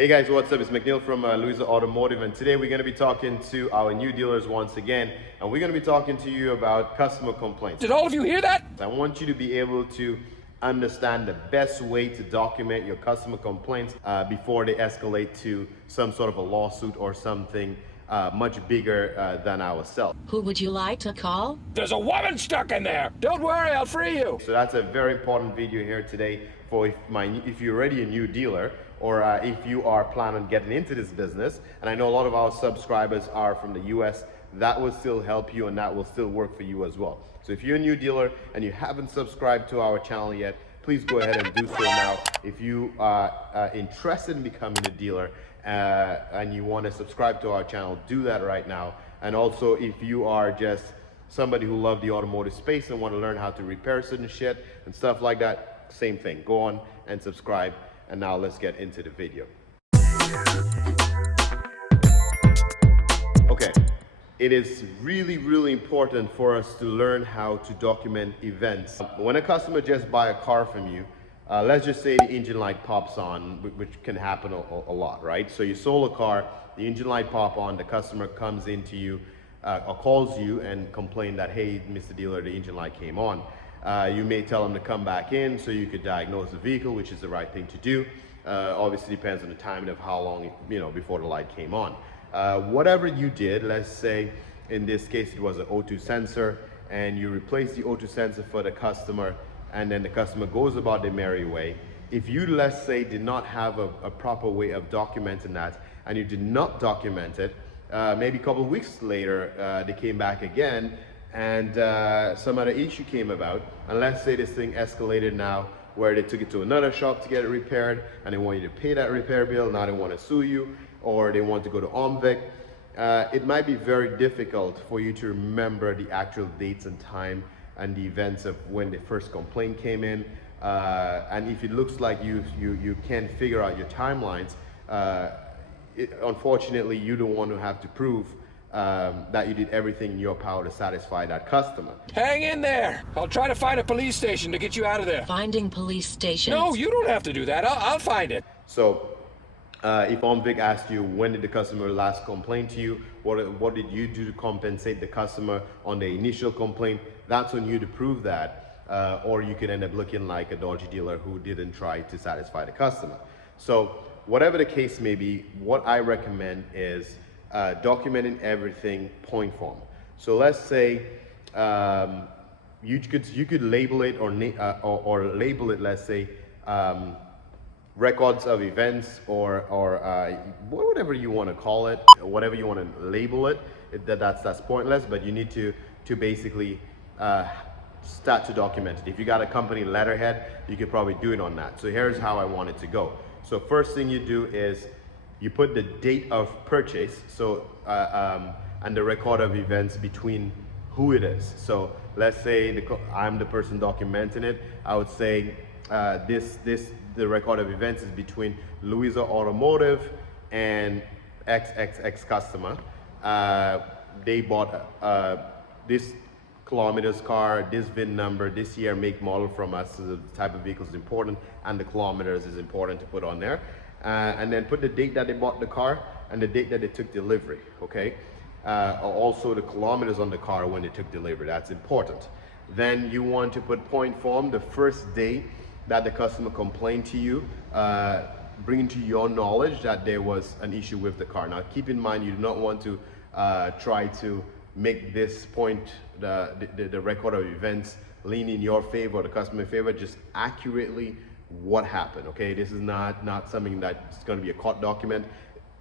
Hey guys, what's up? It's McNeil from Louisa Automotive, and today we're going to be talking to our new dealers once again, and we're going to be talking to you about customer complaints. Did all of you hear that? I want you to be able to understand the best way to document your customer complaints before they escalate to some sort of a lawsuit or something much bigger than ourselves. Who would you like to call? There's a woman stuck in there. Don't worry, I'll free you. So that's a very important video here today for if you're already a new dealer, or if you are planning on getting into this business. And I know a lot of our subscribers are from the US. That will still help you and that will still work for you as well. So if you're a new dealer and you haven't subscribed to our channel yet, please go ahead and do so now. If you are interested in becoming a dealer and you want to subscribe to our channel, do that right now. And also, if you are just somebody who loves the automotive space and want to learn how to repair certain shit and stuff like that, same thing. Go on and subscribe. And now let's get into the video. Okay, it is really important for us to learn how to document events. When a customer just buys a car from you, let's just say the engine light pops on, which can happen a lot, right? So you sold a car, the engine light pop on, the customer comes into you or calls you and complain that, hey, Mr. Dealer, the engine light came on. You may tell them to come back in so you could diagnose the vehicle, which is the right thing to do. Obviously depends on the timing of how long, before the light came on. Whatever you did, let's say in this case it was an O2 sensor, and you replace the O2 sensor for the customer, and then the customer goes about their merry way. If you, let's say, did not have a proper way of documenting that, and you did not document it, maybe a couple of weeks later they came back again, and some other issue came about, and let's say this thing escalated now where they took it to another shop to get it repaired, and they want you to pay that repair bill. Now they want to sue you, or they want to go to OMVIC. It might be very difficult for you to remember the actual dates and time and the events of when the first complaint came in, and if it looks like you can't figure out your timelines, unfortunately you don't want to have to prove that you did everything in your power to satisfy that customer. Hang in there. I'll try to find a police station to get you out of there. Finding police stations? No, you don't have to do that. I'll find it. So if OMVIC asked you, when did the customer last complain to you? What did you do to compensate the customer on the initial complaint? That's on you to prove that. Or you could end up looking like a dodgy dealer who didn't try to satisfy the customer. So whatever the case may be, what I recommend is documenting everything point form. So let's say you could label it or label it, let's say records of events or whatever you want to call it, whatever you want to label it. That's pointless, but you need to basically start to document it. If you got a company letterhead, you could probably do it on that. So here's how I want it to go. So first thing you do is you put the date of purchase, so and the record of events between who it is. So let's say I'm the person documenting it. I would say the record of events is between Louisa Automotive and XXX customer. They bought this kilometers car, this VIN number, this year, make, model from us. So the type of vehicle is important, and the kilometers is important to put on there. And then put the date that they bought the car and the date that they took delivery, okay? Also the kilometers on the car when they took delivery, that's important. Then you want to put point form, the first day that the customer complained to you, bringing to your knowledge that there was an issue with the car. Now keep in mind, you do not want to try to make this point, the record of events, lean in your favor or the customer favor. Just accurately what happened, okay? This is not something that's going to be a court document,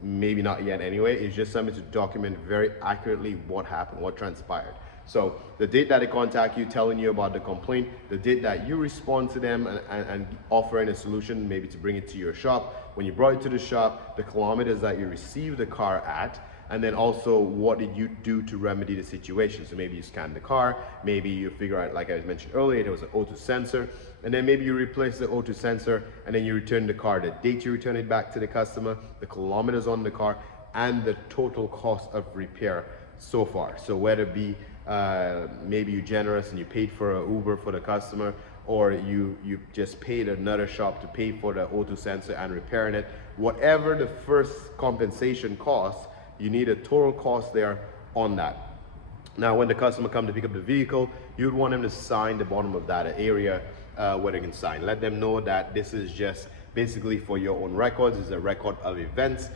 maybe not yet anyway. It's just something to document very accurately what happened, what transpired. So the date that they contact you telling you about the complaint, the date that you respond to them and offering a solution, maybe to bring it to your shop, when you brought it to the shop, the kilometers that you received the car at, and then also what did you do to remedy the situation. So maybe you scanned the car, maybe you figure out, like I mentioned earlier, there was an O2 sensor, and then maybe you replace the O2 sensor and then you return the car, the date you return it back to the customer, the kilometers on the car, and the total cost of repair so far. So whether it be maybe you're generous and you paid for an Uber for the customer, or you just paid another shop to pay for the O2 sensor and repairing it, whatever the first compensation costs, you need a total cost there on that. Now, when the customer comes to pick up the vehicle, you'd want them to sign the bottom of that area where they can sign. Let them know that this is just basically for your own records. It's a record of events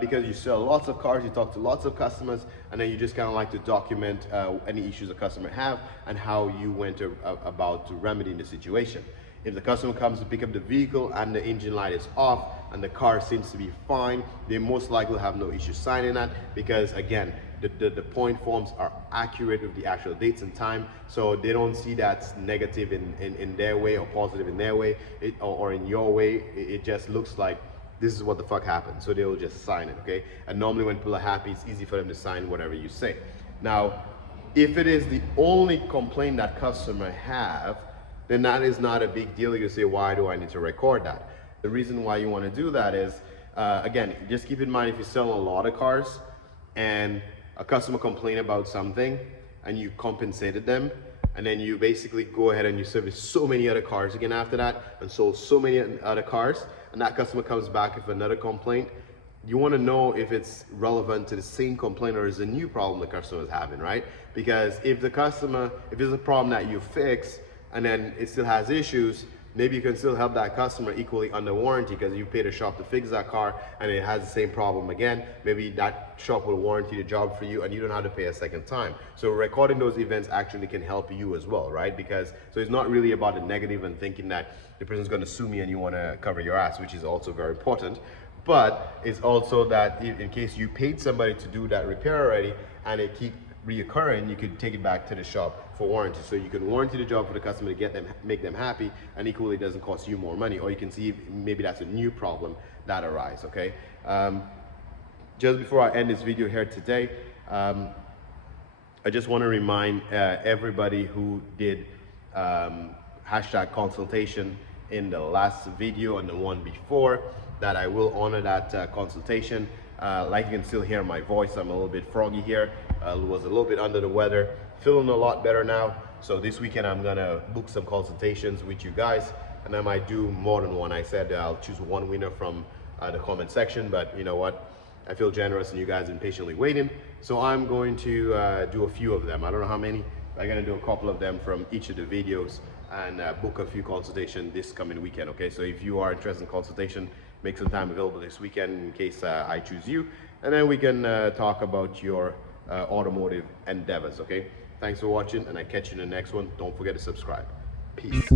because you sell lots of cars, you talk to lots of customers, and then you just kind of like to document any issues a customer have and how you went about to remedy the situation. If the customer comes to pick up the vehicle and the engine light is off and the car seems to be fine, they most likely have no issue signing that, because again, the point forms are accurate with the actual dates and time, so they don't see that's negative in their way or positive in their way, or in your way. It just looks like this is what the fuck happened, so they'll just sign it, okay? And normally when people are happy, it's easy for them to sign whatever you say. Now, if it is the only complaint that customer have, then that is not a big deal. You say, why do I need to record that? The reason why you want to do that is, again, just keep in mind, if you sell a lot of cars and a customer complain about something and you compensated them, and then you basically go ahead and you service so many other cars again after that and sold so many other cars, and that customer comes back with another complaint, you want to know if it's relevant to the same complaint or is a new problem the customer is having, right? Because if it's a problem that you fix and then it still has issues, maybe you can still help that customer equally under warranty because you paid a shop to fix that car and it has the same problem again. Maybe that shop will warranty the job for you and you don't have to pay a second time. So recording those events actually can help you as well, right? Because so it's not really about the negative and thinking that the person's going to sue me and you want to cover your ass, which is also very important. But it's also that in case you paid somebody to do that repair already and it keeps reoccurring, you could take it back to the shop for warranty. So you can warranty the job for the customer to make them happy, and equally it doesn't cost you more money. Or you can see if maybe that's a new problem that arises, okay? Just before I end this video here today, I just want to remind everybody who did hashtag consultation in the last video and the one before that I will honor that consultation. Like you can still hear my voice, I'm a little bit froggy here. Was a little bit under the weather, feeling a lot better now. So this weekend I'm gonna book some consultations with you guys, and I might do more than one. I said I'll choose one winner from the comment section, but you know what? I feel generous and you guys have been patiently waiting. So I'm going to do a few of them. I don't know how many, but I'm gonna do a couple of them from each of the videos and book a few consultations this coming weekend, okay? So if you are interested in consultation, make some time available this weekend in case I choose you, and then we can talk about your automotive endeavors, okay? Thanks for watching, and I catch you in the next one. Don't forget to subscribe. Peace.